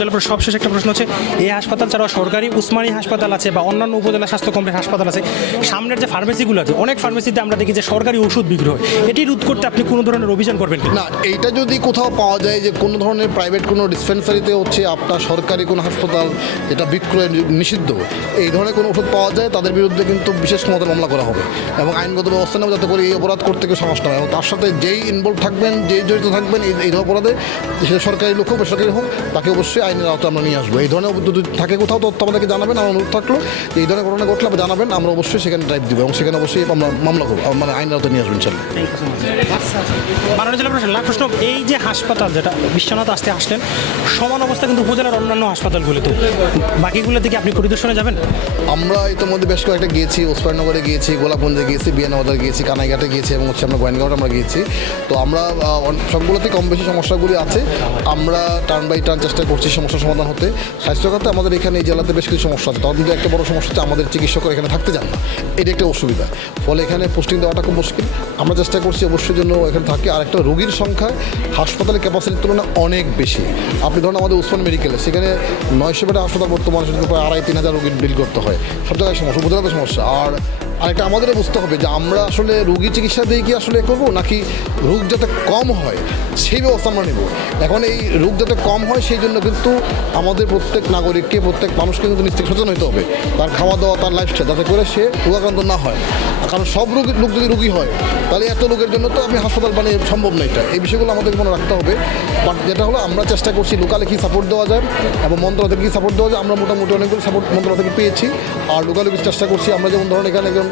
জলপুর সবশেষ একটা প্রশ্ন হচ্ছে, এই হাসপাতাল ছাড়াও সরকারি উসমানী হাসপাতাল আছে বা অন্যান্য উপজেলা স্বাস্থ্য কমপ্লেক্স হাসপাতাল আছে, সামনের যে ফার্মেসিগুলো আছে, অনেক ফার্মেসিতে আমরা দেখি যে সরকারি ওষুধ বিক্রি হয়, এটি রোধ করতে আপনি কোনো ধরনের অভিযান করবেন কি? না, এইটা যদি কোথাও পাওয়া যায় যে কোনো ধরনের প্রাইভেট কোনো ডিসপেন্সারিতে হচ্ছে আপনার সরকারি কোনো হাসপাতাল যেটা বিক্রয় নিষিদ্ধ, এই ধরনের কোনো ওষুধ পাওয়া যায়, তাদের বিরুদ্ধে কিন্তু বিশেষ ক্ষমতা মামলা করা হবে এবং আইনগত ব্যবস্থা নেবে, যাতে করে এই অপরাধ করতে কেউ সাহস না হয় এবং তার সাথে যেই ইনভলভ থাকবেন, যেই জড়িত থাকবেন এই অপরাধে, সেটা সরকারি লোক হোক বেসরকারি হোক, তাকে অবশ্যই আইনের আওতায় আমরা নিয়ে আসবো। এই ধরনের যদি থাকে কোথাও তথ্য আমাদেরকে জানাবেন, আমার অনুরোধ থাকলো এই ধরনের ঘটনা ঘটলে আপনি জানাবেন, আমরা অবশ্যই সেখানে ড্রাইভ দিব এবং সেখানে অবশ্যই আমরা মামলা করবো, মানে আইনের আওতায় নিয়ে আসবেন ইনশাল্লাহ। মাননীয় জেলা প্রশাসক, লাখ প্রশ্ন, এই যে হাসপাতাল যেটা বিশ্বনাথ আসতে আসলেন, সমান অবস্থা কিন্তু উপজেলার অন্যান্য হাসপাতালগুলিতে, বাকিগুলো থেকে আপনি পরিদর্শনে যাবেন? আমরা ইতিমধ্যে বেশ কয়েকটা গিয়েছি, ওসমানীনগরে গিয়েছি, গোলাপগঞ্জে গিয়েছি, বিয়ানাবাজার গিয়েছি, কানাইঘাটে গিয়েছি এবং হচ্ছে আমরা গোয়েনগাঁওটা আমরা গিয়েছি। তো আমরা সবগুলোতে কম বেশি সমস্যাগুলি আছে, আমরা টার্ন বাই টার্ন চেষ্টা করছি সমস্যার সমাধান হতে। স্বাস্থ্যখাতে আমাদের এখানে এই জেলাতে বেশ কিছু সমস্যা আছে, তার মধ্যে একটা বড় সমস্যা হচ্ছে আমাদের চিকিৎসকরা এখানে থাকতে চান না, এটা একটা অসুবিধা, ফলে এখানে পোস্টিং দেওয়াটা খুব মুশকিল। আমরা চেষ্টা করছি অবশ্যই জন্য এখানে থাকে। আর একটা রোগীর সংখ্যা হাসপাতালের ক্যাপাসিটির তুলনায় অনেক বেশি। আপনি ধরুন আমাদের উসমান মেডিকেলে, সেখানে 900 বেডের হাসপাতাল বর্তমানে সেখানে প্রায় 2,500-3,000 রোগীর বিল করতে হয়, সব জায়গায় সমস্যা, উপজেলাতে সমস্যা। আর আরেকটা আমাদেরও বুঝতে হবে যে আমরা আসলে রোগী চিকিৎসা দিয়ে কি আসলে করবো, নাকি রোগ যাতে কম হয় সেই ব্যবস্থা আমরা নেব। এখন এই রোগ যাতে কম হয় সেই জন্য কিন্তু আমাদের প্রত্যেক নাগরিককে, প্রত্যেক মানুষকে কিন্তু নিজ থেকে সচেতন হতে হবে, তার খাওয়া দাওয়া, তার লাইফস্টাইল, যাতে করে সে রোগাক্রান্ত না হয়। কারণ সব লোক যদি রোগী হয়, তাহলে এত লোকের জন্য তো আমি হাসপাতাল বানিয়ে সম্ভব না। এটা এই বিষয়গুলো আমাদের মনে রাখতে হবে। বাট যেটা হলো, আমরা চেষ্টা করছি লোকালে কী সাপোর্ট দেওয়া যায় এবং মন্ত্রণালয় থেকে কী সাপোর্ট দেওয়া যায়, আমরা মোটামুটি অনেকগুলো সাপোর্ট মন্ত্রণালয় থেকে পেয়েছি। আর লোকালে চেষ্টা করছি আমরা, যেমন ধরুন এখানে একজন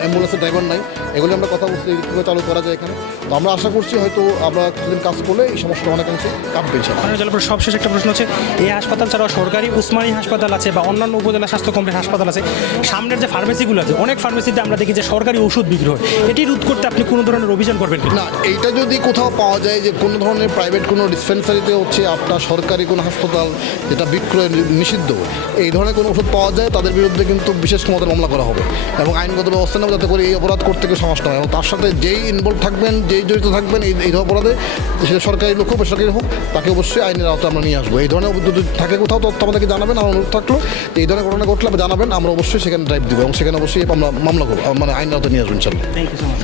অ্যাম্বুলেন্সের ড্রাইভার নাই, এগুলো আমরা কথা বলছি কীভাবে চালু করা যায় এখানে। তো আমরা আশা করছি হয়তো আমরা কিছুদিন কাজ করলে এই সমস্যাটা অনেকাংশে কাটবে ইনশাআল্লাহ। মাননীয় জেলা প্রশাসক, সবশেষ একটা প্রশ্ন হচ্ছে, এই হাসপাতাল ছাড়াও সরকারি উসমানী হাসপাতাল আছে বা অন্যান্য উপজেলা স্বাস্থ্য কমপ্লেক্স হাসপাতাল আছে, সামনের যে ফার্মেসিগুলো আছে, অনেক ফার্মেসিতে আমরা দেখি যে সরকারি ওষুধ বিক্রি হয়, এটি রোধ করতে আপনি কোনো ধরনের অভিযান করবেন কি? না, এইটা যদি কোথাও পাওয়া যায় যে কোনো ধরনের প্রাইভেট কোনো ডিসপেন্সারিতে হচ্ছে আপনার সরকারি কোনো হাসপাতাল যেটা বিক্রয় নিষিদ্ধ, এই ধরনের কোনো ওষুধ পাওয়া যায়, তাদের বিরুদ্ধে কিন্তু বিশেষ ক্ষমতা মামলা করা হবে এবং আইনগত ব্যবস্থা নেবে, যাতে করে এই অপরাধ করতে কেউ সাহস না হয় এবং তার সাথে যেই ইনভলভ থাকবেন, যেই জড়িত থাকবেন এই অপরাধে, সেটা সরকারি লোক হোক বেসরকারি হোক, তাকে অবশ্যই আইনের আওতায় আমরা নিয়ে আসবো। এই ধরনের যদি থাকে কোথাও তথ্য আমাদেরকে জানাবেন, আমার অনুরোধ থাকলো এই ধরনের ঘটনা ঘটলে আপনি জানাবেন, আমরা অবশ্যই সেখানে ড্রাইভ দিব এবং সেখানে অবশ্যই আমরা মামলা করবো, মানে আইনের আওতায় নিয়ে আসবো ইনশাআল্লাহ। Thank you so much.